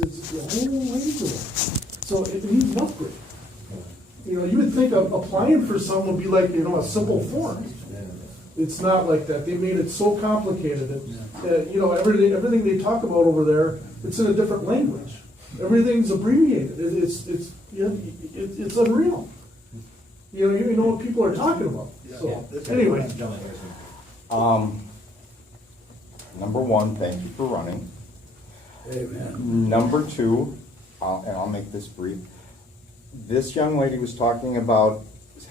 it's the whole way to it. So it needs an upgrade. You know, you would think of applying for something would be like, you know, a simple form. It's not like that. They made it so complicated. You know, everything they talk about over there, it's in a different language. Everything's abbreviated. It's unreal. You know what people are talking about. So anyway. Number one, thank you for running. Amen. Number two, and I'll make this brief. This young lady was talking about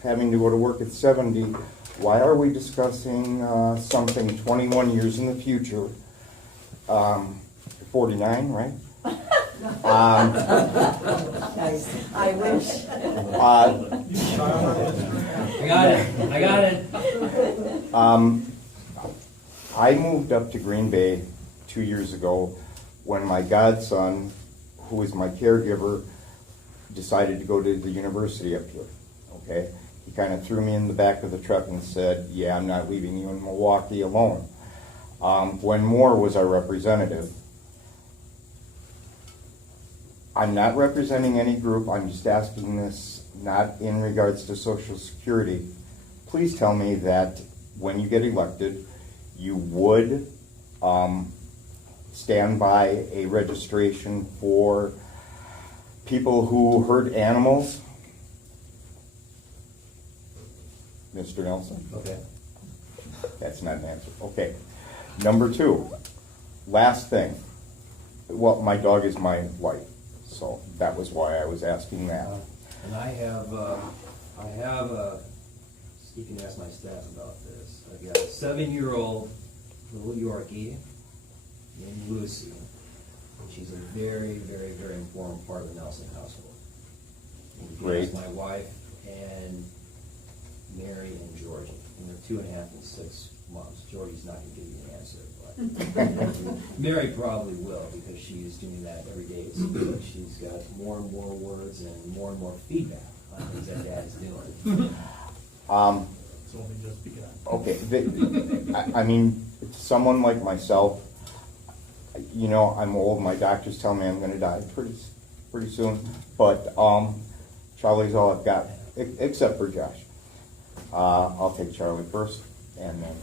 having to go to work at 70. Why are we discussing something 21 years in the future? 49, right? Nice. I wish. I got it. I moved up to Green Bay 2 years ago when my godson, who is my caregiver, decided to go to the university up here, okay? He kind of threw me in the back of the truck and said, yeah, I'm not leaving you in Milwaukee alone. When Moore was our representative, I'm not representing any group, I'm just asking this not in regards to Social Security. Please tell me that when you get elected, you would stand by a registration for people who hurt animals. Mr. Nelson? Okay. That's not an answer. Okay. Number two, last thing. Well, my dog is my wife, so that was why I was asking that. And I have you can ask my staff about this. I've got a 7-year-old little Yorkie named Lucy, and she's a very, very, very important part of the Nelson household. And you can Great. ask my wife and Mary and Georgie, and they're 2.5 and 6 months. Georgie's not going to give you an answer, but Mary probably will because she's doing that every day. So she's got more and more words and more feedback on things that Dad is doing. Okay, I mean, someone like myself, you know, I'm old, my doctors tell me I'm gonna die pretty soon, but Charlie's all I've got, except for Josh. I'll take Charlie first, and then,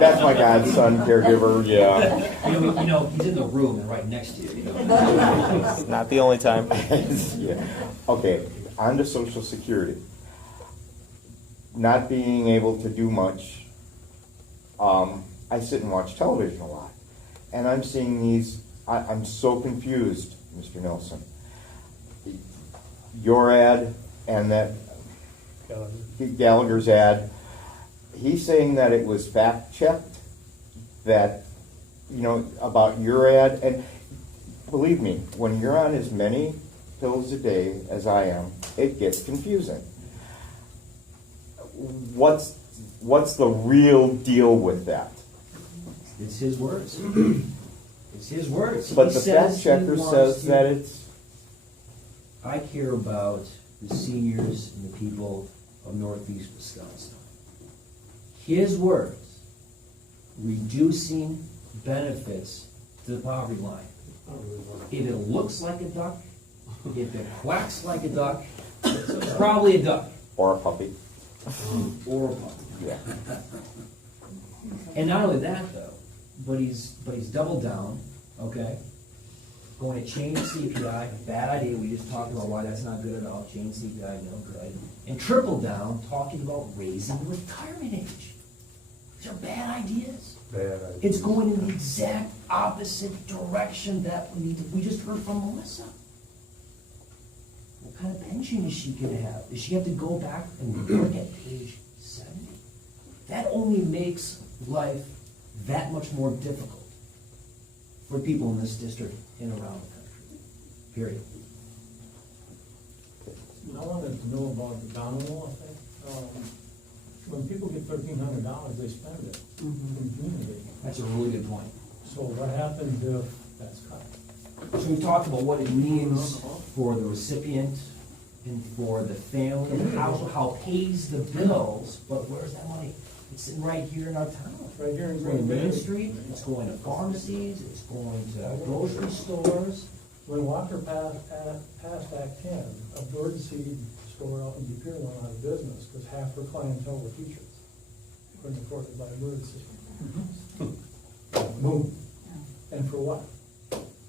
that's my godson, caregiver, yeah. You know, he's in the room and right next to you, you know. Not the only time. Yeah. Okay, on to Social Security. Not being able to do much, I sit and watch television a lot. And I'm seeing these, I'm so confused, Mr. Nelson. Your ad and that Gallagher's ad, he's saying that it was fact-checked, that, you know, about your ad. And believe me, when you're on as many pills a day as I am, it gets confusing. What's the real deal with that? It's his words. It's his words. But He the says fact he checker wants says to- that it's, I care about the seniors and the people of Northeast Wisconsin. His words, reducing benefits to the poverty line. If it looks like a duck, if it quacks like a duck, it's probably a duck. or a puppy. Or a puppy. Yeah. And not only that though, but he's doubled down, okay? Going to change CPI, bad idea, we just talked about why that's not good at all, change CPI, no good. And triple down, talking about raising the retirement age. These are bad ideas. It's going in the exact opposite direction that we just heard from Melissa. What kind of pension is she gonna have? Does she have to go back and work at age 70? That only makes life that much more difficult for people in this district and around the country, period. I wanted to know about the domino effect. When people get $1,300, they spend it in the community. That's a really good point. So what happens if that's cut? So we talked about what it means for the recipient and for the family and how it pays the bills, but where's that money? It's right here in our town. Right here in It's going to Green Main Bay. Street, it's going to pharmacies, it's going to grocery stores. When Walker passed Act 10, a bird seed store out in De Pere went out of business because half their clientele were teachers. They couldn't afford to buy bird seed. Boom. And for what?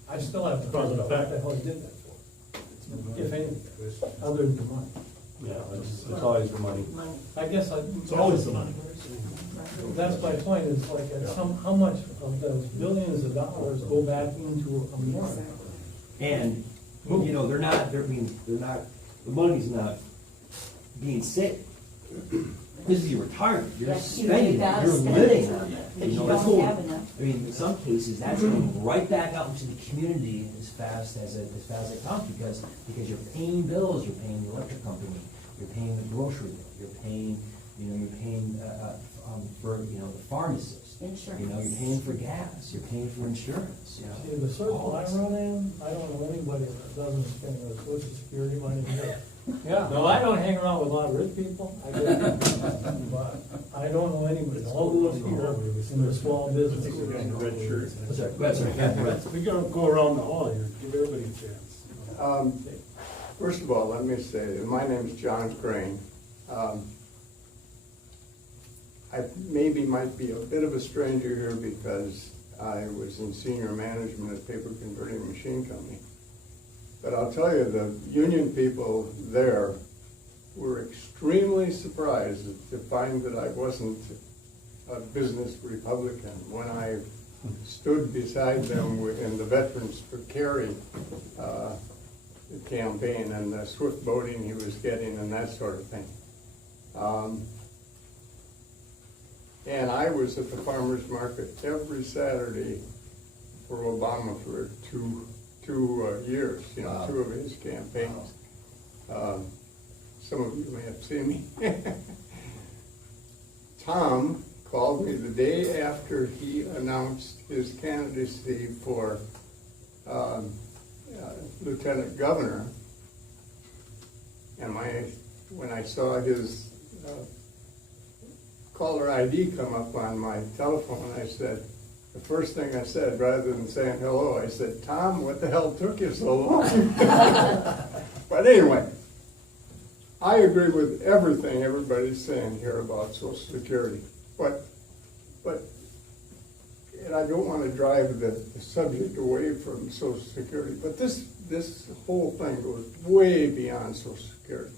I still have to figure out what the hell he did that for, if anything, other than the money. Yeah, it's always the money. I guess It's always the money. that's my point, is like, how much of those billions of dollars go back into America? And, you know, they're not, the money's not being saved. This is your retirement, you're Yes, you spending it, gotta you're spend living it, on that. but you that's don't what- have enough. I mean, in some cases, that's going right back out into the community as fast as it comes, because you're paying bills, you're paying the electric company, you're paying the grocery bill, you're paying for, the pharmacist. Insurance. You're paying for gas, you're paying for insurance, See, the circle I run in, I don't know anybody that doesn't spend their social security money here. Yeah. No, I don't hang around with a lot of rich people, I get it, but I don't know anybody, all who live here in the small business. Red shirt. What's that? Go ahead, sir. Yeah, go ahead. We gotta go around the hall here, give everybody a chance. First of all, let me say, my name is John Crane. I maybe might be a bit of a stranger here because I was in senior management at Paper Converting Machine Company. But I'll tell you, the union people there were extremely surprised to find that I wasn't a business Republican when I stood beside them in the Veterans for Carry campaign and the swift boating he was getting and that sort of thing. And I was at the farmer's market every Saturday for Obama for two years, Wow. 2 of his campaigns. Some of you may have seen me. Tom called me the day after he announced his candidacy for lieutenant governor. And when I saw his caller ID come up on my telephone, I said, the first thing I said, rather than saying hello, I said, Tom, what the hell took you so long? But anyway, I agree with everything everybody's saying here about Social Security. But and I don't want to drive the subject away from Social Security, but this whole thing goes way beyond Social Security.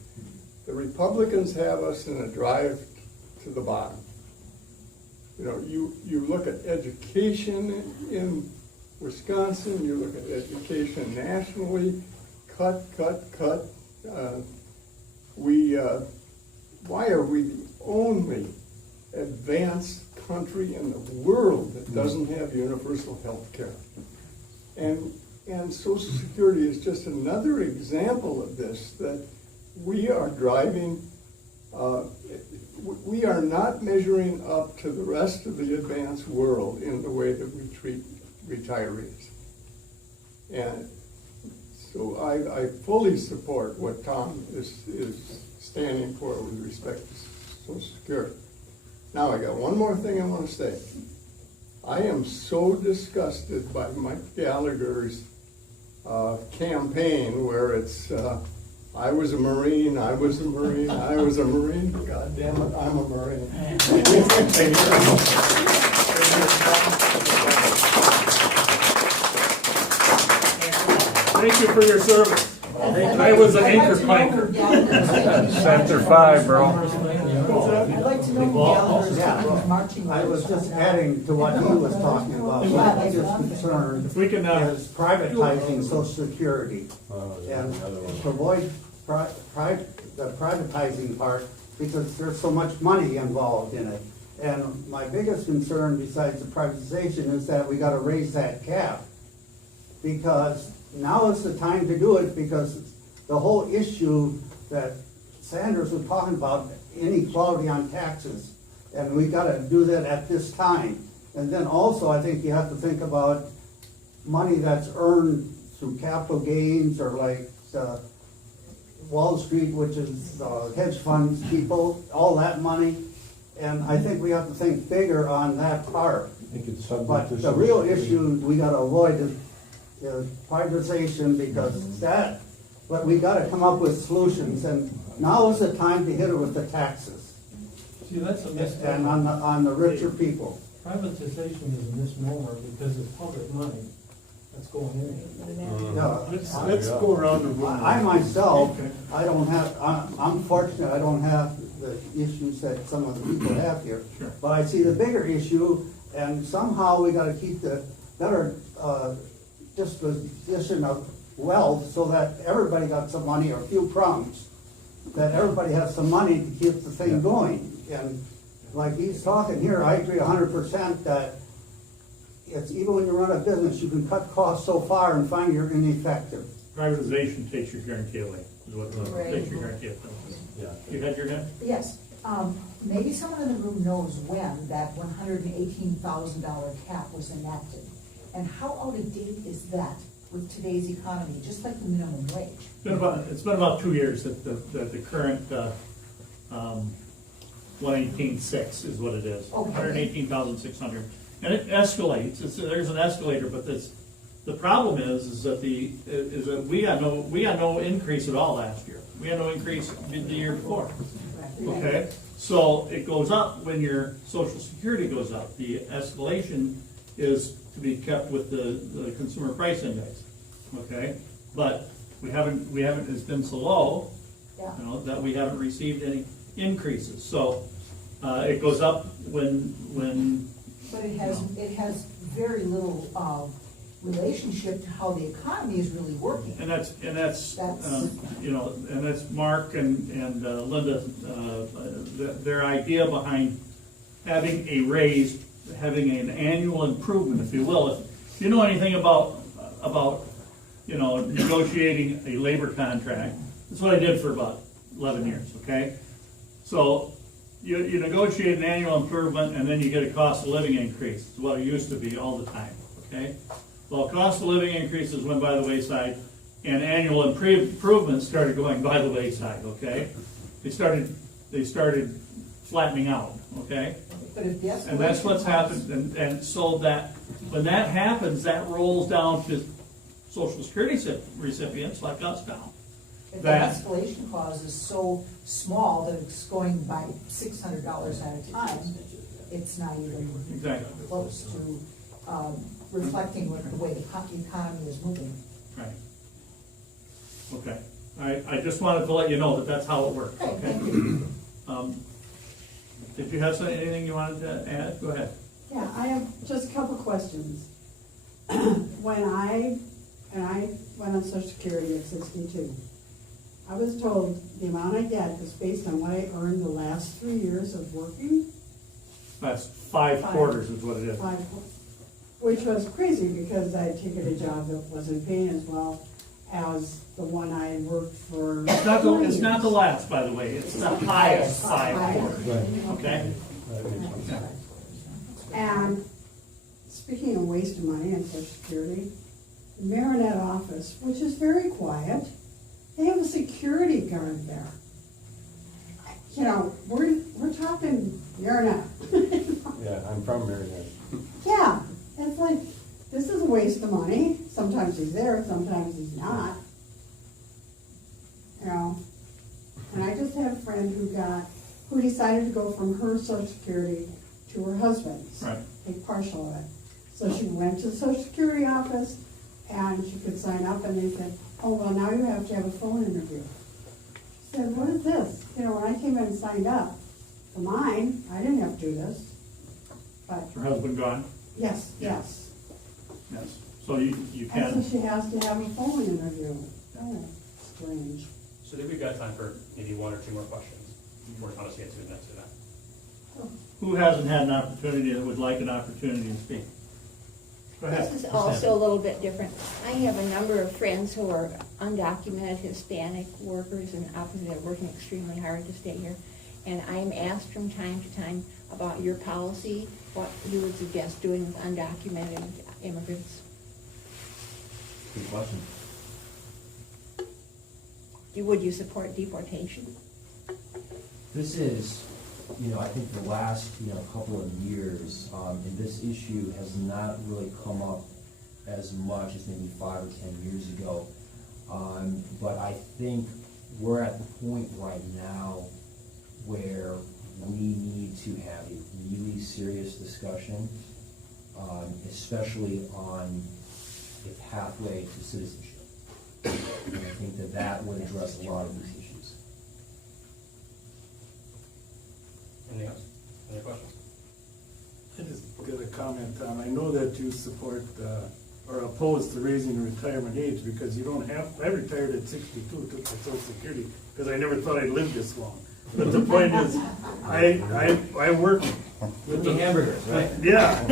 The Republicans have us in a drive to the bottom. You look at education in Wisconsin, you look at education nationally, cut. Why are we the only advanced country in the world that doesn't have universal health care? And Social Security is just another example of this, that we are driving, we are not measuring up to the rest of the advanced world in the way that we treat retirees. And so I fully support what Tom is standing for with respect to Social Security. Now, I got one more thing I want to say. I am so disgusted by Mike Gallagher's campaign where it's, I was a Marine. God damn it, I'm a Marine. Thank you for your service. I was an anchor planker. Sector 5, bro. I'd like to know Gallagher's marching I was just adding to what he was talking about. My biggest concern If we can, is privatizing Social Security. And to avoid the privatizing part, because there's so much money involved in it. And my biggest concern besides the privatization is that we gotta raise that cap. Because now is the time to do it, because the whole issue that Sanders was talking about, inequality on taxes, and we gotta do that at this time. And then also, I think you have to think about money that's earned through capital gains, or like Wall Street, which is hedge funds people, all that money. And I think we have to think bigger on that part. Think it's subject But to the some real scrutiny. issue we gotta avoid is privatization, because that, but we gotta come up with solutions, and now is the time to hit it with the taxes, See, that's a and misnomer. on the richer people. Privatization is a misnomer because it's public money that's going in. Yeah. Let's go around the room. I myself, I don't have, I'm fortunate, I don't have the issues that some of the people have here. But I see the bigger issue, and somehow we gotta keep the better, disposition of wealth so that everybody got some money or a few crumbs. That everybody has some money to keep the thing going. And like he's talking here, I agree 100% that it's, even when you run a business, you can cut costs so far and find you're ineffective. Privatization takes your guarantee away, is what, Right. takes your guarantee away. Yeah. You had your hand? Yes, maybe someone in the room knows when that $118,000 cap was enacted. And how out of date is that with today's economy, just like the minimum wage? It's been about 2 years that the current, 118.6 is what it is. Okay. 118,600. And it escalates, there's an escalator, but the problem is that we got no increase at all last year. We had no increase the year before. Okay, so it goes up when your Social Security goes up. The escalation is to be kept with the consumer price index. Okay, but we haven't, it's been so low, Yeah. you know, that we haven't received any increases. So, it goes up when, But it has very little, relationship to how the economy is really working. and that's, That's- you know, and that's Mark and Linda, their idea behind having a raise, having an annual improvement, if you will. If you know anything about, you know, negotiating a labor contract, that's what I did for about 11 years, okay? So you negotiate an annual improvement and then you get a cost of living increase, is what it used to be all the time, okay? Well, cost of living increases went by the wayside and annual improvements started going by the wayside, okay? They started flattening out, okay? But if the And that's escalation what's costs- happened, and so that, when that happens, that rolls down to Social Security recipients like us now. If the that- escalation clause is so small that it's going by $600 at a time, it's not even Exactly. close to reflecting what the way the economy is moving. Right. Okay, I just wanted to let you know that that's how it works, Okay, okay? thank you. Did you have anything you wanted to add? Go ahead. Yeah, I have just a couple questions. When I went on Social Security at 62, I was told the amount I get is based on what I earned the last 3 years of working. That's five quarters is what it is. Which was crazy because I had taken a job that wasn't paying as well as the one I worked for. It's not the last, by the way, it's the highest 5 quarters, okay? And speaking of waste of money on Social Security, the Marinette office, which is very quiet, they have a security guard there. You know, we're talking Marinette. Yeah, I'm from Marinette. Yeah, it's like, this is a waste of money. Sometimes he's there, sometimes he's not. You know, and I just had a friend who decided to go from her Social Security to her husband's. Right. Take partial of it. So she went to the Social Security office and she could sign up and they said, oh, well, now you have to have a phone interview. She said, what is this? You know, when I came in and signed up for mine, I didn't have to do this. But, Your husband gone? yes. Yes. So you And can, so she has to have a phone interview. Oh, strange. So I think we've got time for maybe one or two more questions before Thomas gets to the next event. who hasn't had an opportunity that would like an opportunity to speak? Go ahead. This is also a little bit different. I have a number of friends who are undocumented Hispanic workers and obviously they're working extremely hard to stay here. And I am asked from time to time about your policy, what you would suggest doing with undocumented immigrants. Good question. Would you support deportation? This is I think the last, couple of years, and this issue has not really come up as much as maybe 5 or 10 years ago. But I think we're at the point right now where we need to have a really serious discussion, especially on a pathway to citizenship. And I think that would address a lot of these issues. Anything else? Any questions? I just got a comment, Tom. I know that you support or oppose to raising the retirement age because you don't have, I retired at 62, took my Social Security, because I never thought I'd live this long. But the point is, I work with the hamburgers, right? Yeah,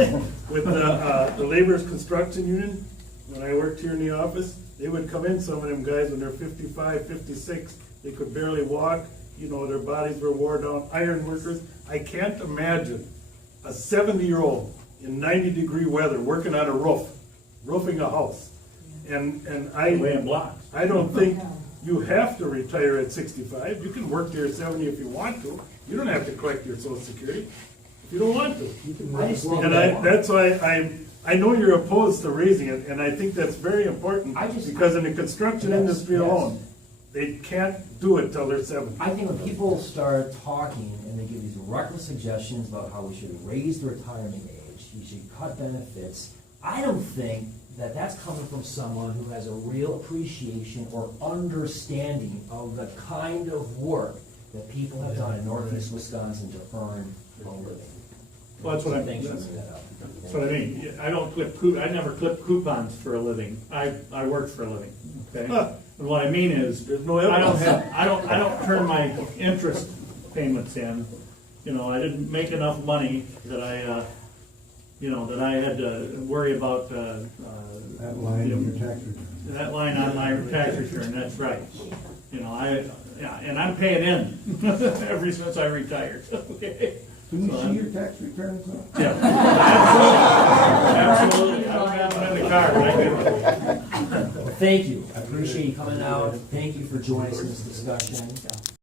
with the Laborers Construction Union. When I worked here in the office, they would come in, some of them guys, when they're 55, 56, they could barely walk, their bodies were wore down, iron workers. I can't imagine a 70-year-old in 90-degree weather working on a roof, roofing a house. And Laying blocks. I don't think you have to retire at 65. You can work there at 70 if you want to. You don't have to collect your Social Security if you don't want to. That's why I know you're opposed to raising it, and I think that's very important because in the construction industry alone, they can't do it till they're 70. I think when people start talking and they give these reckless suggestions about how we should raise the retirement age, we should cut benefits, I don't think that that's coming from someone who has a real appreciation or understanding of the kind of work that people have done in northeast Wisconsin to earn a living. Well, that's what I mean. That's what I mean. I never clip coupons for a living. I work for a living. Okay. And what I mean is, There's no evidence. I don't turn my interest payments in. I didn't make enough money that I had to worry about. That line in your tax return. That line on my tax return. That's right. And I'm paying in ever since I retired. Okay. Can you see your tax returns? Yeah, absolutely. I don't have them in the car, but I do. Well, thank you. I appreciate you coming out. Thank you for joining us in this discussion.